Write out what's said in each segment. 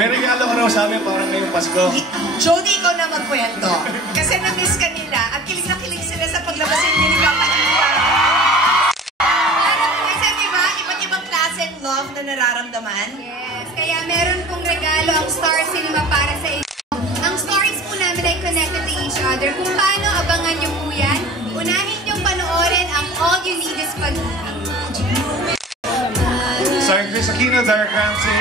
May regalo ka raw sa amin para ngayong Pasko. Jody, ikaw na magkwento. Kasi na-miss ka nila at kilig na kilig sila sa paglabasin niyo ni Papa Tita. Kasi diba, iba't ibang klase ng love na nararamdaman? Yes, kaya meron pong regalo ang Star Cinema para sa inyo. Ang stories po namin ay connected to each other. Kung paano, abangan niyo po yan. Unahin niyong panoorin ang All You Need Is Pag-ibig. Sorry, Chris Aquino, Derek Ramsey,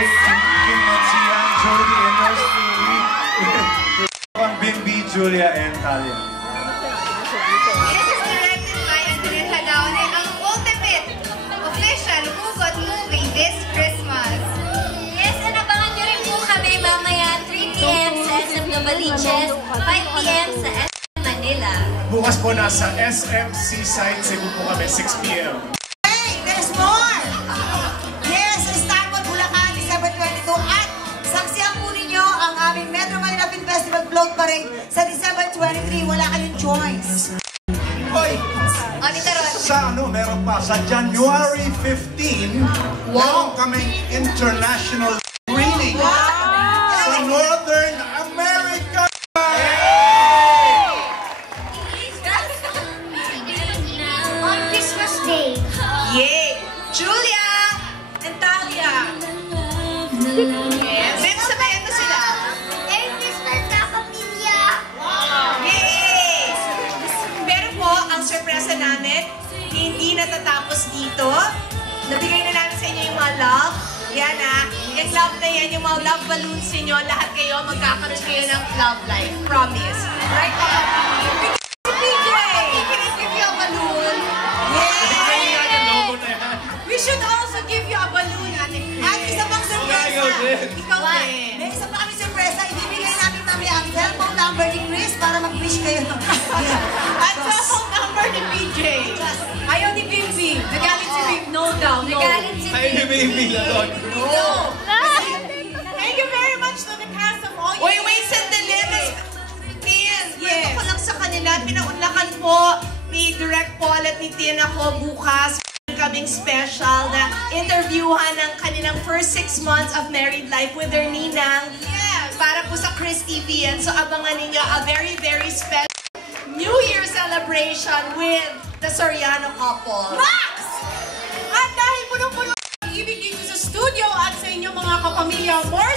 Kim Mencia, Jody, and yours truly. Bimbi, Julia, and Talia. This is directed by Andrea Hadaone, ang ultimate official hugot movie this Christmas. Yes, and abangan niyo rin po kami mamaya 3 p.m. sa SM Novaliches, 5 p.m. sa SM Manila. Bukas po nasa SM Seaside, Cebu po kami, 6 p.m. Hey, there's more! Yes, Starboard Bulacan, December 22 at saksiyan po ninyo ang aming Metro Manila Film Festival Float Parade sa December 23. Wala kayong choice. Hoy! Sa meron pa, sa January 15, meron kaming international screening sa Northern America! On Christmas Day. Yay! Julia and Talia. Yes. Then sabayan na sila. Merry Christmas na pamilya! Yay! Pero po, ang sorpresa namin, hindi natatapos dito. Nabigay na namin sa inyo yung mga love. Yan ah. Yung love na yan, yung mga love balloons ninyo, lahat kayo, magkakaroon kayo ng love life. Promise. Right, Papa? PJ! Can I give you a balloon? We should also give you a balloon, ate. At isa pang sorpresa. Ikaw din. May isa pa kami sorpresa. Ibibigay namin namin ang cellphone number ni Chris para mag-wish kayo. At cellphone number ni PJ. Ayaw ni Bimbi. Nagalit si Bimbi. No daw. Nagalit si Ay, Bimbi na doon. No. Thank you very much to the cast of All You Need. Wait, sandali. Yes. Ko lang sa kanila. Pinaunlakan po ni Direct Paul at ni Tina ko bukas. Kaming special na interviewhan ng kanilang first 6 months of married life with their ninang. Yes! Para po sa Chris TV. And so abangan ninyo a very, very special New Year celebration with the Soriano couple. Max! At dahil punong-puno ang ibig dito sa studio at sa inyo mga kapamilya, more